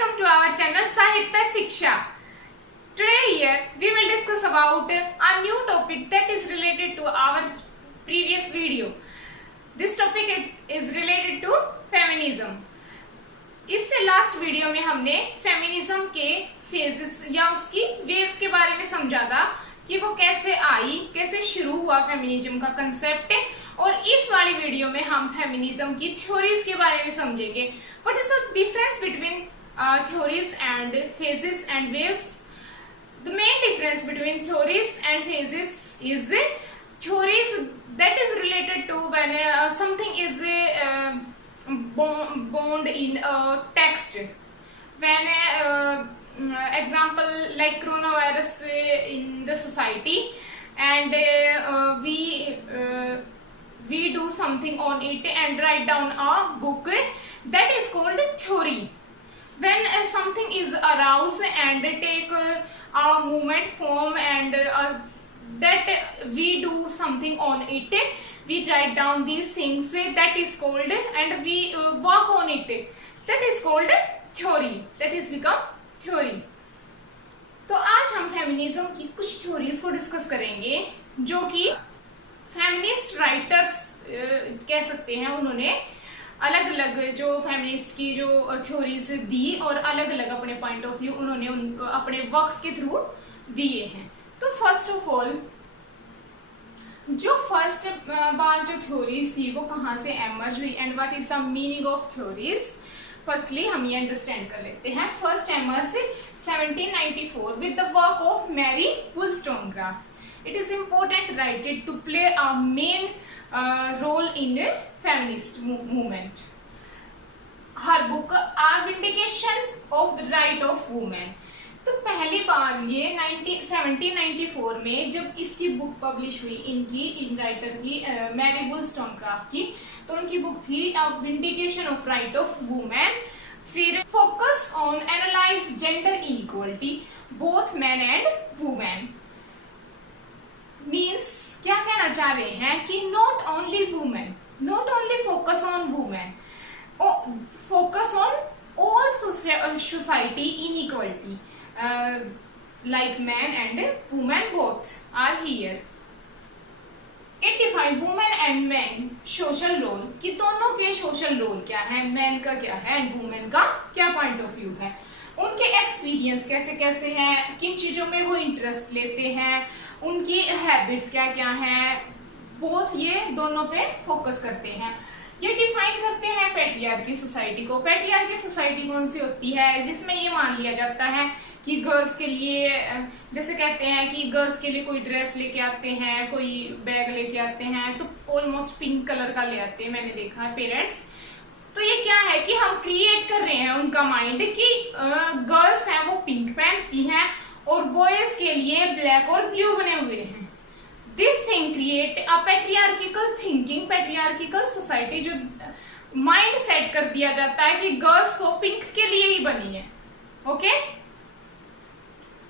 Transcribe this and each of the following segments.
Welcome to our channel Sahitya Shiksha. Today here we will discuss about a new topic that is related to our previous video. This topic is related to feminism. इससे last video में हमने feminism के phases या उसकी waves के बारे में समझा था कि वो कैसे आई, कैसे शुरू हुआ फेमिनिज्म का कंसेप्ट, और इस वाली वीडियो में हम फेमिनिज्म की थ्योरीज के बारे में समझेंगे. What is the difference between theories and phases and waves? The main difference between theories and phases is theories that is related to when something is bound in a text. When example like coronavirus in the society, and we do something on it and write down a book, that is called theory. When something is aroused and take a movement form and that we do something on it, we write down these things, that is called, and we work on it, that is called theory, that is become theory. तो आज हम feminism की कुछ theories को discuss करेंगे जो कि feminist writers कह सकते हैं. उन्होंने अलग अलग जो फेमिनिस्ट की जो थ्योरीज दी और अलग अलग अपने पॉइंट ऑफ व्यू उन्होंने अपने वर्क्स के थ्रू दिए हैं. तो फर्स्ट ऑफ ऑल जो फर्स्ट बार जो थ्योरीज थी वो कहाँ से एमर्ज हुई and what is the meaning of theories, firstly हम ये अंडरस्टैंड कर लेते हैं. First emerge 1794 with the work of Mary Wollstonecraft. It is important righted to play a main role in feminist movement. Her book a vindication of the right of women. तो पहली बार ये 1794 में जब इसकी बुक पब्लिश हुई in writer की Mary वुllstonecraft की, तो उनकी बुक थी vindication of right of women. फिर focus on analyse gender inequality both man and women. Means क्या कहना चाह रहे हैं कि not only women, not only focus on women, focus on all society inequality. Like man and woman both are here. It define woman and man social role कि दोनों के social role क्या है, man का क्या है and woman का क्या point of view है, उनके experience कैसे कैसे हैं, किन चीजों में वो interest लेते हैं, उनकी habits क्या क्या हैं, both ये दोनों पे focus करते हैं. ये डिफाइन करते हैं पैट्रियार्की सोसाइटी को. पैट्रियार्की सोसाइटी कौन सी होती है जिसमें ये मान लिया जाता है कि गर्ल्स के लिए, जैसे कहते हैं कि गर्ल्स के लिए कोई ड्रेस लेके आते हैं, कोई बैग लेके आते हैं तो ऑलमोस्ट पिंक कलर का ले आते हैं, मैंने देखा है पेरेंट्स. तो ये क्या है कि हम क्रिएट कर रहे हैं उनका माइंड कि गर्ल्स हैं वो पिंक पहनती हैं और बॉयज के लिए ब्लैक और ब्लू बने हुए हैं. This thing create a patriarchal thinking, patriarchal society, जो माइंड सेट कर दिया जाता है कि गर्ल्स को पिंक के लिए ही बनी है. ओके,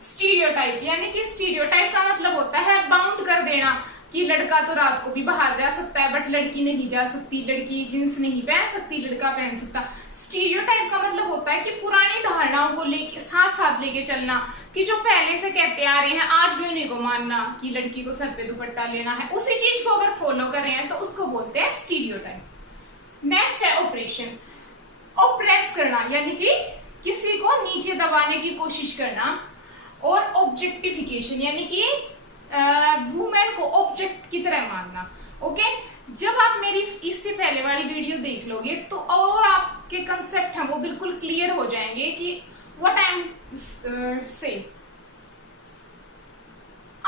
स्टीरियोटाइप, यानी कि स्टीरियोटाइप का मतलब होता है बाउंड कर देना कि लड़का तो रात को भी बाहर जा सकता है बट लड़की नहीं जा सकती, लड़की जींस नहीं पहन सकती, लड़का पहन सकता. स्टीरियोटाइप का मतलब होता है कि पुरानी धारणाओं को लेके साथ साथ लेके चलना, कि जो पहले से कहते आ रहे हैं आज भी उन्हीं को मानना कि लड़की को सर पे दुपट्टा लेना है, उसी चीज को अगर फॉलो कर रहे हैं तो उसको बोलते हैं स्टीरियोटाइप. नेक्स्ट है ऑपरेशन. ऑप्रेस करना यानी कि किसी को नीचे दबाने की कोशिश करना, और ऑब्जेक्टिफिकेशन यानी कि वुमेन को ऑब्जेक्ट की तरह मानना. ओके, जब आप मेरी इससे पहले वाली वीडियो देख लोगे तो और आपके कंसेप्ट हैं वो बिल्कुल क्लियर हो जाएंगे कि व्हाट आई एम से.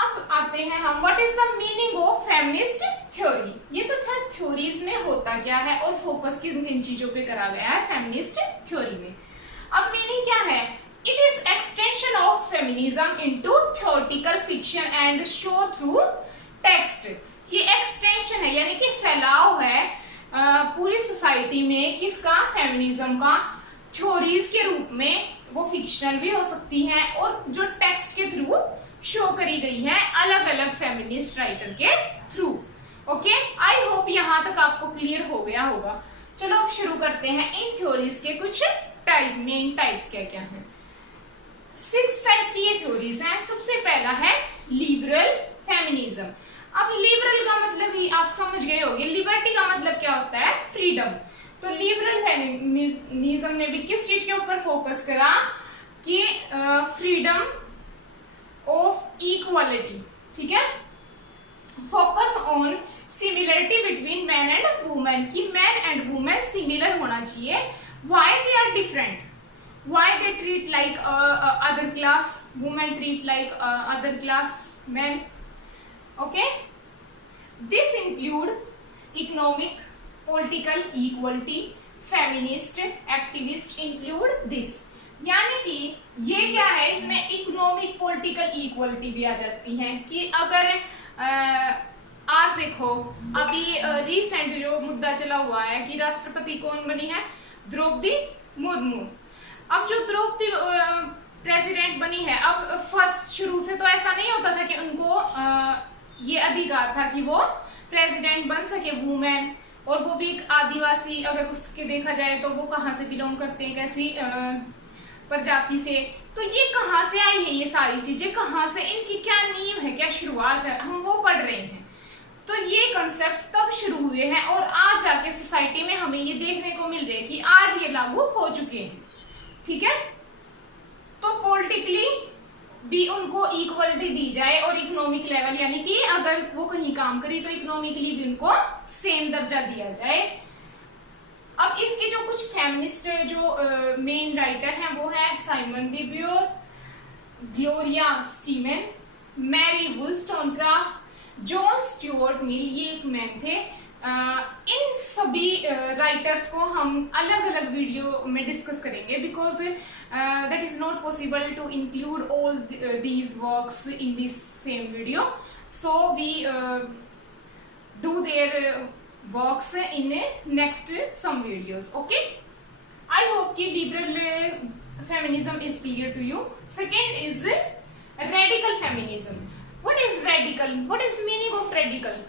अब आते हैं हम what is the meaning of feminist theory. ये तो था थ्योरीज में होता क्या है और फोकस किन चीजों पे करा गया है फेमिनिस्ट थ्योरी में. अब मीनिंग क्या है? It is extension of feminism into theoretical fiction and show through text. ये एक्सटेंशन है यानी कि फैलाव है पूरी सोसाइटी में किसका, फेमिनिज्म का. थ्योरीज के रूप में वो फिक्शनल भी हो सकती हैं और जो टेक्स्ट के थ्रू शो करी गई है अलग अलग फेमिनिस्ट राइटर के थ्रू. ओके, आई होप यहाँ तक आपको क्लियर हो गया होगा. चलो अब शुरू करते हैं इन थ्योरीज के कुछ टाइप, मेन टाइप्स क्या क्या हैं। 6 टाइप की ये थ्योरीज हैं। सबसे पहला है लिबरल फेमिनिज्म। अब लिबरल का मतलब ही आप समझ गए होंगे, लिबर्टी का मतलब क्या होता है, फ्रीडम। तो लिबरल फेमिनिज्म ने भी किस चीज के ऊपर फोकस करा कि फ्रीडम ऑफ इक्वालिटी, ठीक है, focus on similarity between man and women, कि मैन एंड वुमेन सिमिलर होना चाहिए। Why they are different, why they treat like other class, women treat like other class man. Okay, this include economic, political equality, feminist, activist include this। यानी कि ये क्या है, इसमें economic political equality भी आ जाती है कि अगर आज देखो अभी रिसेंट जो मुद्दा चला हुआ है कि राष्ट्रपति कौन बनी है, द्रौपदी मुर्मू। अब जो द्रौपदी प्रेसिडेंट बनी है, अब फर्स्ट शुरू से तो ऐसा नहीं होता था कि उनको ये अधिकार था कि वो प्रेसिडेंट बन सके, वुमेन, और वो भी एक आदिवासी, अगर उसके देखा जाए तो वो कहाँ से बिलोंग करते हैं, कैसी प्रजाति से। तो ये कहाँ से आई है, ये सारी चीजें कहाँ से, इनकी क्या नींव है, क्या शुरुआत है, हम वो पढ़ रहे हैं। तो ये कंसेप्ट तब शुरू हुए हैं और आज जाके सोसाइटी में हमें ये देखने को मिल रहे हैं कि आज ये लागू हो चुके हैं, ठीक है। तो पॉलिटिकली भी उनको इक्वलिटी दी जाए और इकोनॉमिक लेवल, यानी कि अगर वो कहीं काम करी तो इकोनॉमिकली भी उनको सेम दर्जा दिया जाए। अब इसके जो कुछ फेमिनिस्ट जो मेन राइटर हैं वो है Simone de Beauvoir, Gloria Steinem, Mary Wollstonecraft, John Stuart Mill, ये एक मैन थे। इन सभी राइटर्स को हम अलग अलग वीडियो में डिस्कस करेंगे, because that is not possible to include all these works in this same video, so we do their works in next some videos. Okay, I hope कि liberal feminism is clear to you. Second is radical feminism. What is radical, what is meaning of radical?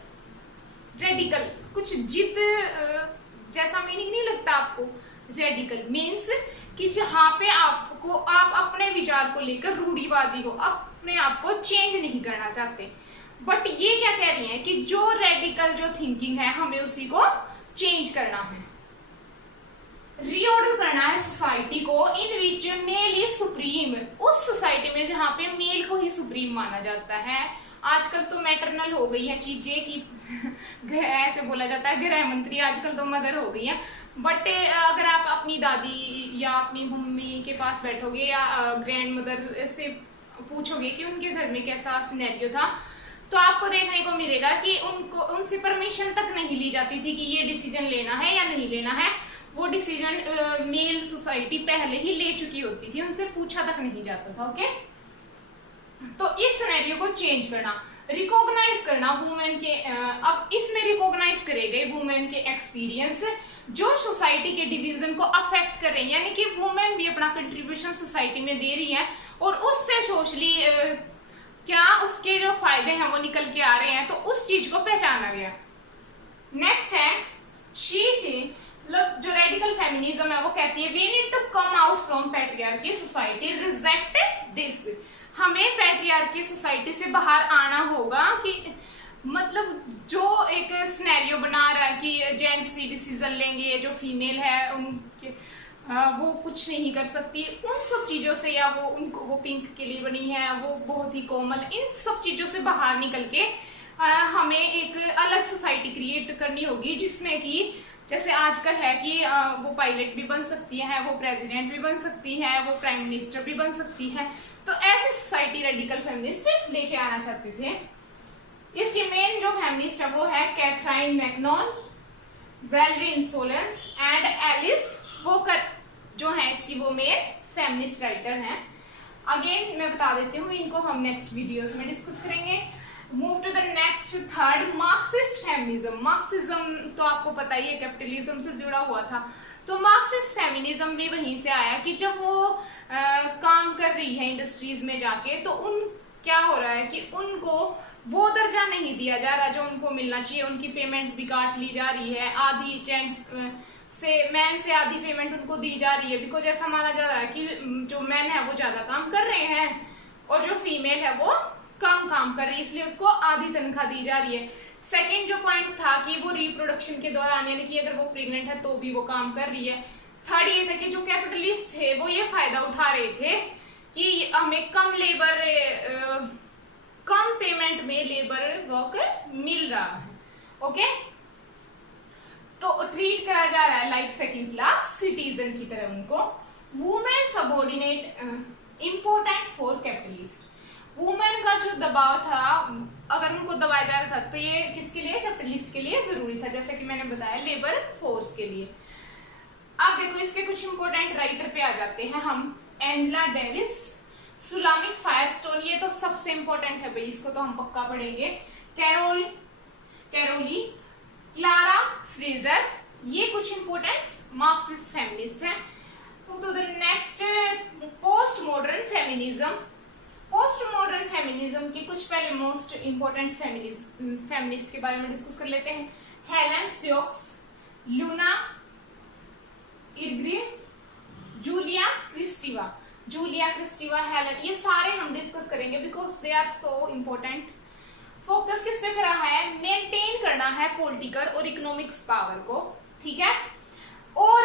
Radical कुछ जिद जैसा meaning नहीं लगता आपको? Radical means कि जहां पे आपको, आप अपने विचार को लेकर रूढ़िवादी हो, अपने आप को चेंज नहीं करना चाहते। बट ये क्या कह रही है कि जो रेडिकल जो थिंकिंग है हमें उसी को चेंज करना है, रीऑर्डर करना है सोसाइटी को, इन विच मेल इज सुप्रीम। उस सोसाइटी में जहां पे मेल को ही सुप्रीम माना जाता है। आजकल तो मैटरनल हो गई है चीजें कि ऐसे बोला जाता है गृह मंत्री, आजकल तो मदर हो गई है। बट अगर आप अपनी दादी या अपनी मम्मी के पास बैठोगे या ग्रैंड मदर से पूछोगे कि उनके घर में कैसा सिनेरियो था, तो आपको देखने को मिलेगा कि उनसे परमिशन तक नहीं ली जाती थी कि ये डिसीजन लेना है या नहीं लेना है। वो डिसीजन मेल सोसाइटी पहले ही ले चुकी होती थी, उनसे पूछा तक नहीं जाता था। ओके, तो इस सिनेरियो को चेंज करना, रिकॉग्नाइज करना वुमेन के, अब इसमें रिकॉग्नाइज करे गए वुमेन के एक्सपीरियंस जो सोसाइटी के डिवीजन को अफेक्ट कर रहे हैं, यानी कि वुमेन भी अपना कंट्रीब्यूशन सोसाइटी में दे रही है और उससे सोशली क्या उसके जो फायदे हैं वो निकल के आ रहे हैं, तो उस चीज को पहचाना गया। नेक्स्ट है शी, मतलब जो रेडिकल फेमिनिज्म है वो कहती है we need to come out from patriarchy society, reject this. हमें पैट्रियार्की सोसाइटी से बाहर आना होगा, कि मतलब जो एक सिनेरियो बना रहा है कि जेंट्स ही डिसीजन लेंगे, जो फीमेल है उनके वो कुछ नहीं कर सकती, उन सब चीजों से, या वो उनको वो पिंक के लिए बनी है, वो बहुत ही कोमल, इन सब चीजों से बाहर निकल के हमें एक अलग सोसाइटी क्रिएट करनी होगी, जिसमें कि जैसे आजकल है कि वो पायलट भी बन सकती है, वो प्रेसिडेंट भी बन सकती है, वो प्राइम मिनिस्टर भी बन सकती है। तो ऐसी सोसाइटी रेडिकल फेमिनिस्ट लेके आना चाहते थे। इसकी मेन जो फेमिनिस्ट है वो है कैथराइन मैकनॉन, वेलेरी इंसोलेंस एंड एलिस वोकर, जो है इसकी वो मेन फेमिनिस्ट राइटर हैं। अगेन मैं बता देती हूँ, इनको हम नेक्स्ट वीडियोस में डिस्कस करेंगे। Move to the next third, Marxist feminism. Marxism तो आपको पता ही है कैपिटलिज्म से जुड़ा हुआ था, तो मार्क्सिस्ट फेमिनिज्म भी वहीं से आया कि जब वो काम कर रही है इंडस्ट्रीज में जाके, तो उन क्या हो रहा है कि उनको वो दर्जा नहीं दिया जा रहा जो उनको मिलना चाहिए, उनकी पेमेंट भी काट ली जा रही है, आधी जेंट्स से मैन से आधी पेमेंट उनको दी जा रही है, बिकॉज ऐसा माना जा रहा है कि जो मैन है वो ज्यादा काम कर रहे हैं और जो फीमेल है वो कम काम कर रही है, इसलिए उसको आधी तनख्वाह दी जा रही है। सेकंड जो पॉइंट था कि वो रिप्रोडक्शन के दौरान, यानी कि अगर वो प्रेग्नेंट है तो भी वो काम कर रही है। थर्ड ये था कि जो कैपिटलिस्ट थे वो ये फायदा उठा रहे थे कि हमें कम पेमेंट में लेबर वर्क मिल रहा है। ओके, तो ट्रीट करा जा रहा है लाइक सेकंड क्लास सिटीजन की तरह उनको। Women subordinate important for capitalist. Women का जो दबाव था, अगर उनको दबाया जा रहा था तो ये किसके लिए, कैपिटलिस्ट के लिए जरूरी था, जैसे कि मैंने बताया लेबर फोर्स के लिए। अब देखो इसके कुछ इंपॉर्टेंट राइटर पे आ जाते हैं हम। एंजेला डेविस, सुलामिक फायरस्टोन, ये तो सबसे इंपॉर्टेंट है भाई, इसको तो हम पक्का पढ़ेंगे। कैरोली, क्लारा फ्रेजर, ये कुछ इंपॉर्टेंट मार्क्सिस्ट फेमिनिस्ट हैं। तो the next, post modern feminism. Post modern feminism के कुछ पहले मोस्ट इंपॉर्टेंट फेमिनिस्ट के बारे में डिस्कस कर लेते हैं। Helen Cixous, Luce Irigaray, Julia Kristeva, Helen, ये सारे हम डिस्कस करेंगे because they are so important. Focus किस पे करा है, मेंटेन करना है पॉलिटिकल और इकोनॉमिक्स पावर को, ठीक है। और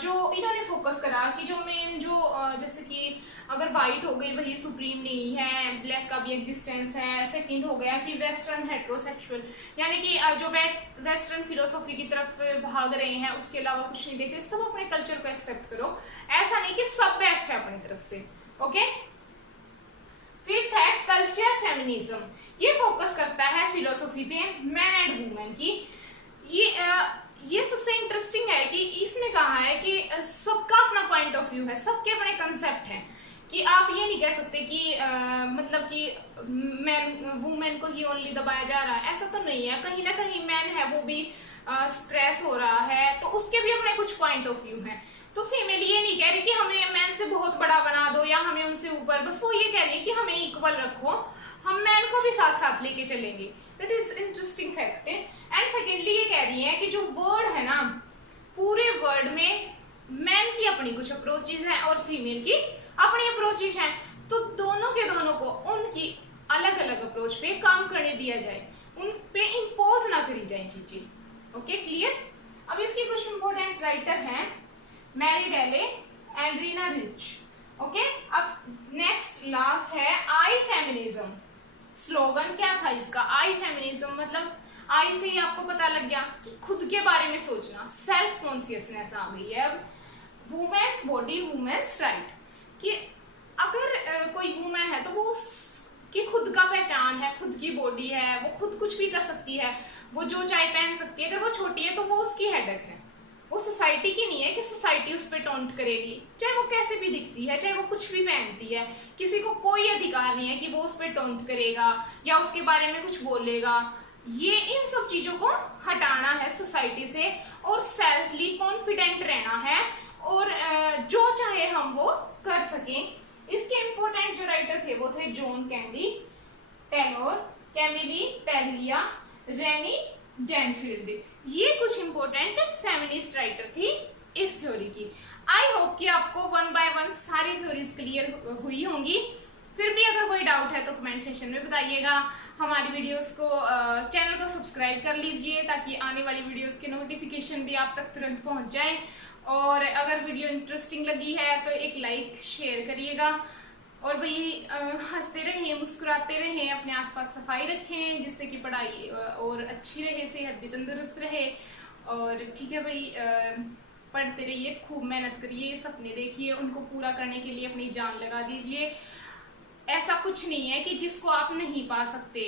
जो इन्होंने फोकस करा कि जो मेन जो जैसे कि अगर व्हाइट हो गई वही सुप्रीम नहीं है, ब्लैक का भी एग्जिस्टेंस है। सेकंड हो गया कि वेस्टर्न हेट्रोसेक्सुअल, यानी कि जो वेस्टर्न फिलोसॉफी की तरफ भाग रहे हैं उसके अलावा कुछ नहीं देख रहे, सब अपने कल्चर को एक्सेप्ट करो, ऐसा नहीं कि सब बेस्ट है अपनी तरफ से। ओके, फिफ्थ है कल्चर फेमिनिज्म। ये फोकस करता है फिलोसॉफी पे, मैन एंड वुमेन की। ये सबसे इंटरेस्टिंग है कि इसमें कहा है कि सबका अपना पॉइंट ऑफ व्यू है, सबके अपने कंसेप्ट हैं, कि आप ये नहीं कह सकते कि मतलब कि वुमेन को ही ओनली दबाया जा रहा है, ऐसा तो नहीं है। कहीं ना कहीं मैन है वो भी स्ट्रेस हो रहा है, तो उसके भी अपने कुछ पॉइंट ऑफ व्यू हैं। तो फीमेल ये नहीं कह रही कि हमें मैन से बहुत बड़ा बना दो या हमें उनसे ऊपर, बस वो ये कह रही है कि हमें इक्वल रखो, हम मैन को भी साथ साथ लेके चलेंगे। That is interesting fact. And secondly ये कह रही है कि जो वर्ड है ना, पूरे वर्ड में मैन की अपनी कुछ अप्रोचेज हैं और फीमेल की अपनी अप्रोचेज हैं, तो दोनों के दोनों को उनकी अलग अलग अप्रोच पे काम करने दिया जाए, उन पे इम्पोज ना करी जाए चीजें। Okay, clear. अब इसके कुछ इंपॉर्टेंट राइटर हैं, मैरी डेले, एंड्रीना रिच। ओके, अब नेक्स्ट लास्ट है आई फेमिनिज्म। स्लोगन क्या था इसका, आई फेमिनिज्म मतलब आई से ही आपको पता लग गया कि खुद के बारे में सोचना, सेल्फ कॉन्शियसनेस आ गई है। अब वुमेन्स बॉडी वुमेन्स राइट, कि अगर कोई वुमेन है तो वो उसकी खुद का पहचान है, खुद की बॉडी है, वो खुद कुछ भी कर सकती है, वो जो चाहे पहन सकती है। अगर वो छोटी है तो वो उसकी हेडेक है, वो सोसाइटी की नहीं है कि सोसाइटी उस पर टॉन्ट करेगी, चाहे वो कैसे भी दिखती है, चाहे वो कुछ भी पहनती है। किसी को कोई अधिकार नहीं है कि वो उस पर टॉन्ट करेगा या उसके बारे में कुछ बोलेगा। ये इन सब चीजों को हटाना है सोसाइटी से और सेल्फली कॉन्फिडेंट रहना है और जो चाहे हम वो कर सकें। इसके इंपॉर्टेंट जो राइटर थे वो थे जॉन कैंडी, टेलर, कैमिली पैगलिया, रेनी डैनफील्ड। ये कुछ इंपॉर्टेंट फेमिनिस्ट राइटर थी इस थ्योरी की। आई होप कि आपको वन बाय वन सारी थ्योरीज क्लियर हुई होंगी। फिर भी अगर कोई डाउट है तो कमेंट सेक्शन में बताइएगा। हमारी वीडियोस को चैनल को सब्सक्राइब कर लीजिए ताकि आने वाली वीडियोस के नोटिफिकेशन भी आप तक तुरंत पहुंच जाए। और अगर वीडियो इंटरेस्टिंग लगी है तो एक लाइक शेयर करिएगा और भाई हंसते रहें, मुस्कुराते रहें, अपने आसपास सफाई रखें जिससे कि पढ़ाई और अच्छी रहे, सेहत भी तंदुरुस्त रहे। और ठीक है भाई, पढ़ते रहिए, खूब मेहनत करिए, सपने देखिए, उनको पूरा करने के लिए अपनी जान लगा दीजिए। ऐसा कुछ नहीं है कि जिसको आप नहीं पा सकते,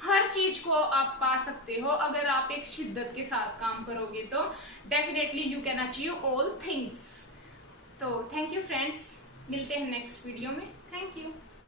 हर चीज को आप पा सकते हो अगर आप एक शिद्दत के साथ काम करोगे तो definitely you can achieve all things. तो थैंक यू फ्रेंड्स, मिलते हैं नेक्स्ट वीडियो में। Thank you.